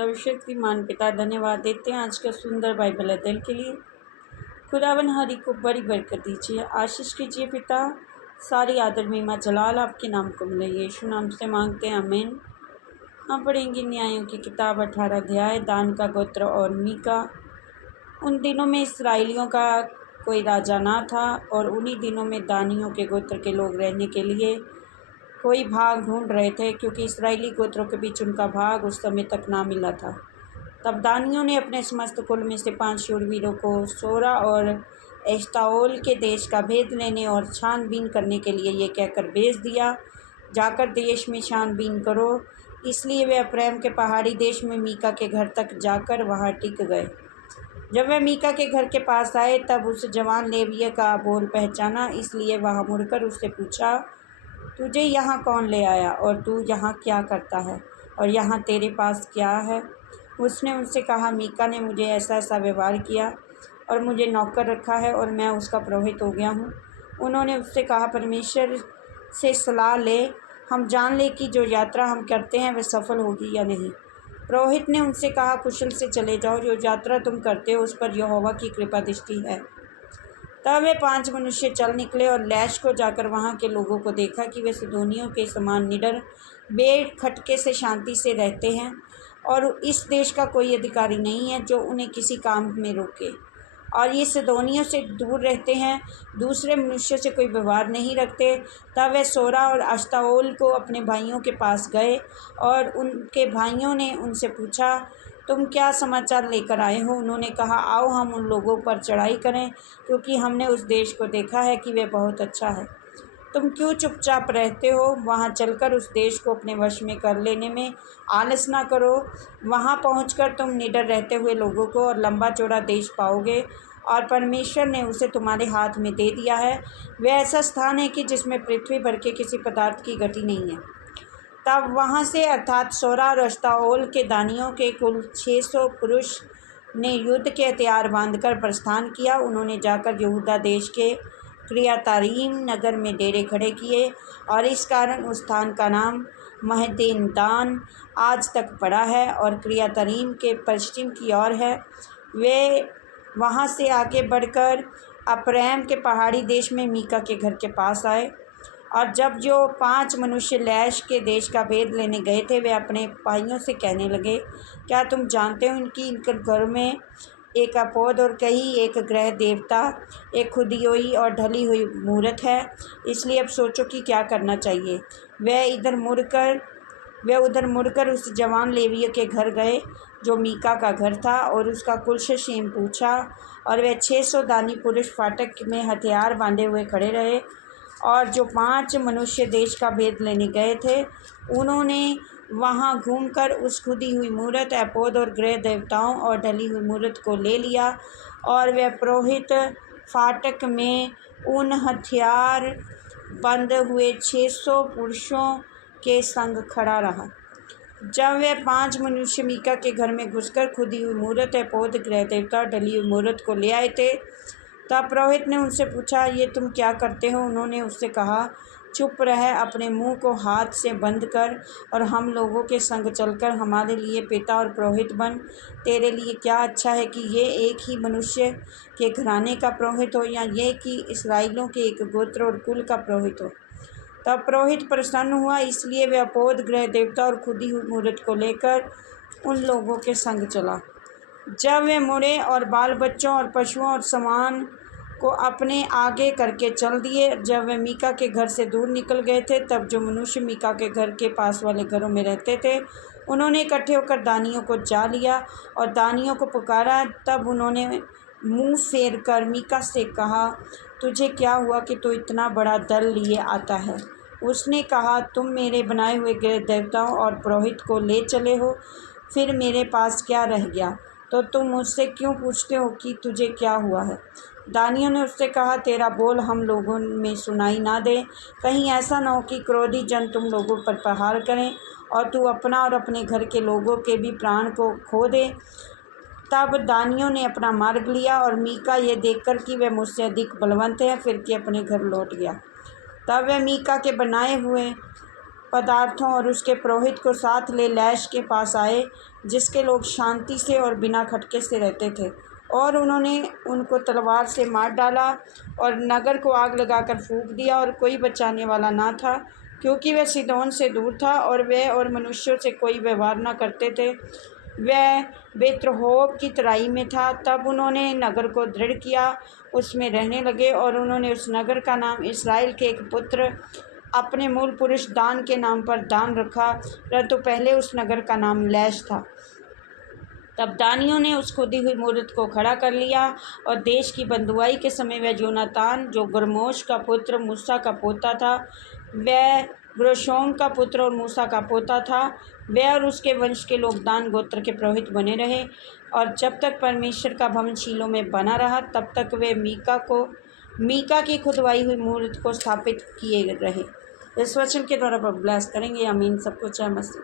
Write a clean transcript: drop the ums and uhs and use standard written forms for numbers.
सर्वशक्तिमान पिता धन्यवाद देते हैं आज का सुंदर बाइबल अध्ययन के लिए। खुदावन हरि को बड़ी बरकत दीजिए, आशीष कीजिए पिता। सारी आदर महिमा जलाल आपके नाम को मिले, यीशु नाम से मांगते हैं, आमीन। हम पढ़ेंगे न्यायों की किताब 18 अध्याय, दान का गोत्र और मीका। उन दिनों में इसराइलियों का कोई राजा ना था और उन्हीं दिनों में दानियों के गोत्र के लोग रहने के लिए कोई भाग ढूंढ रहे थे, क्योंकि इसराइली गोत्रों के बीच उनका भाग उस समय तक ना मिला था। तब दानियों ने अपने समस्त कुल में से 5 शूरवीरों को सोरा और एश्ताओल के देश का भेद लेने और छानबीन करने के लिए ये कहकर भेज दिया, जाकर देश में छानबीन करो। इसलिए वे अप्रैम के पहाड़ी देश में मीका के घर तक जाकर वहाँ टिक गए। जब वे मीका के घर के पास आए तब उस जवान लेवीय का बोल पहचाना, इसलिए वहाँ मुड़कर उससे पूछा, तुझे यहाँ कौन ले आया और तू यहाँ क्या करता है और यहाँ तेरे पास क्या है? उसने उनसे कहा, मीका ने मुझे ऐसा ऐसा व्यवहार किया और मुझे नौकर रखा है और मैं उसका पुरोहित हो गया हूँ। उन्होंने उससे कहा, परमेश्वर से सलाह ले, हम जान ले कि जो यात्रा हम करते हैं वह सफल होगी या नहीं। पुरोहित ने उनसे कहा, कुशल से चले जाओ, जो यात्रा तुम करते हो उस पर यहोवा की कृपा दृष्टि है। तब वे 5 मनुष्य चल निकले और लैश को जाकर वहाँ के लोगों को देखा कि वे सिदोनियों के समान निडर बेखटके से शांति से रहते हैं और इस देश का कोई अधिकारी नहीं है जो उन्हें किसी काम में रोके, और ये सिदोनियों से दूर रहते हैं, दूसरे मनुष्यों से कोई व्यवहार नहीं रखते। तब वे सोरा और एश्ताओल को अपने भाइयों के पास गए और उनके भाइयों ने उनसे पूछा, तुम क्या समाचार लेकर आए हो? उन्होंने कहा, आओ हम उन लोगों पर चढ़ाई करें, क्योंकि हमने उस देश को देखा है कि वे बहुत अच्छा है। तुम क्यों चुपचाप रहते हो? वहाँ चलकर उस देश को अपने वश में कर लेने में आलस ना करो। वहाँ पहुंचकर तुम निडर रहते हुए लोगों को और लंबा चौड़ा देश पाओगे, और परमेश्वर ने उसे तुम्हारे हाथ में दे दिया है। वह ऐसा स्थान है कि जिसमें पृथ्वी भर के किसी पदार्थ की गति नहीं है। तब वहाँ से अर्थात सोरा और एश्ताओल के दानियों के कुल 600 पुरुष ने युद्ध के हथियार बांधकर प्रस्थान किया। उन्होंने जाकर यहूदा देश के क्रियातारीम नगर में डेरे खड़े किए, और इस कारण उस स्थान का नाम महदेन दान आज तक पड़ा है और क्रियातारीम के पश्चिम की ओर है। वे वहाँ से आगे बढ़कर अप्रैम के पहाड़ी देश में मीका के घर के पास आए, और जब जो 5 मनुष्य लैश के देश का भेद लेने गए थे, वे अपने भाइयों से कहने लगे, क्या तुम जानते हो इनके घर में एक अपोद और कहीं एक ग्रह देवता, एक खुदी हुई और ढली हुई मूरत है। इसलिए अब सोचो कि क्या करना चाहिए। वे उधर मुड़कर उस जवान लेवीय के घर गए जो मीका का घर था, और उसका कुशल पूछा, और वे 600 दानी पुरुष फाटक में हथियार बांधे हुए खड़े रहे। और जो 5 मनुष्य देश का भेद लेने गए थे, उन्होंने वहाँ घूमकर उस खुदी हुई मूरत, एपोद और ग्रह देवताओं और ढली हुई मूरत को ले लिया, और वह पुरोहित फाटक में उन हथियार बंधे हुए 600 पुरुषों के संग खड़ा रहा। जब वे 5 मनुष्य मीका के घर में घुसकर खुदी हुई मूरत, एपोद, ग्रह देवता और ढली हुई मूरत को ले आए थे, तब पुरोहित ने उनसे पूछा, ये तुम क्या करते हो? उन्होंने उससे कहा, चुप रह, अपने मुंह को हाथ से बंद कर और हम लोगों के संग चलकर हमारे लिए पिता और पुरोहित बन। तेरे लिए क्या अच्छा है कि ये एक ही मनुष्य के घराने का पुरोहित हो, या ये कि इस्राएलियों के एक गोत्र और कुल का पुरोहित हो। तब पुरोहित प्रसन्न हुआ, इसलिए वे अपोद, ग्रह देवता और खुदी हुई मूरत को लेकर उन लोगों के संग चला। जब वे मुड़े और बाल बच्चों और पशुओं और सामान को अपने आगे करके चल दिए, जब वे मीका के घर से दूर निकल गए थे, तब जो मनुष्य मीका के घर के पास वाले घरों में रहते थे, उन्होंने इकट्ठे होकर दानियों को जा लिया और दानियों को पुकारा। तब उन्होंने मुंह फेर कर मीका से कहा, तुझे क्या हुआ कि तू इतना बड़ा दल लिए आता है? उसने कहा, तुम मेरे बनाए हुए ग्रह देवताओं और पुरोहित को ले चले हो, फिर मेरे पास क्या रह गया? तो तुम मुझसे क्यों पूछते हो कि तुझे क्या हुआ है? दानियों ने उससे कहा, तेरा बोल हम लोगों में सुनाई ना दे, कहीं ऐसा ना हो कि क्रोधी जन तुम लोगों पर प्रहार करें और तू अपना और अपने घर के लोगों के भी प्राण को खो दे। तब दानियों ने अपना मार्ग लिया, और मीका ये देखकर कि वे मुझसे अधिक बलवंत हैं, फिर के अपने घर लौट गया। तब वह मीका के बनाए हुए पदार्थों और उसके पुरोहित को साथ ले लैश के पास आए, जिसके लोग शांति से और बिना खटके से रहते थे, और उन्होंने उनको तलवार से मार डाला और नगर को आग लगाकर फूंक दिया, और कोई बचाने वाला ना था, क्योंकि वह सीदोन से दूर था और वह और मनुष्यों से कोई व्यवहार न करते थे। वह बेत्रहोब की तराई में था। तब उन्होंने नगर को दृढ़ किया, उसमें रहने लगे, और उन्होंने उस नगर का नाम इस्राएल के एक पुत्र अपने मूल पुरुष दान के नाम पर दान रखा, परंतु पहले उस नगर का नाम लैश था। तब दानियों ने उस खुदी हुई मूरत को खड़ा कर लिया, और देश की बंधुआई के समय वह योनातान, जो गुरमोश का पुत्र मूसा का पोता था, वह गेर्शोम का पुत्र और मूसा का पोता था, वह और उसके वंश के लोग दान गोत्र के पुरोहित बने रहे। और जब तक परमेश्वर का भवन शीलो में बना रहा, तब तक वे मीका की खुदवाई हुई मूरत को स्थापित किए रहे। इस वचन के द्वारा ब्लेस करेंगे। आमीन। सबको जय मसीह।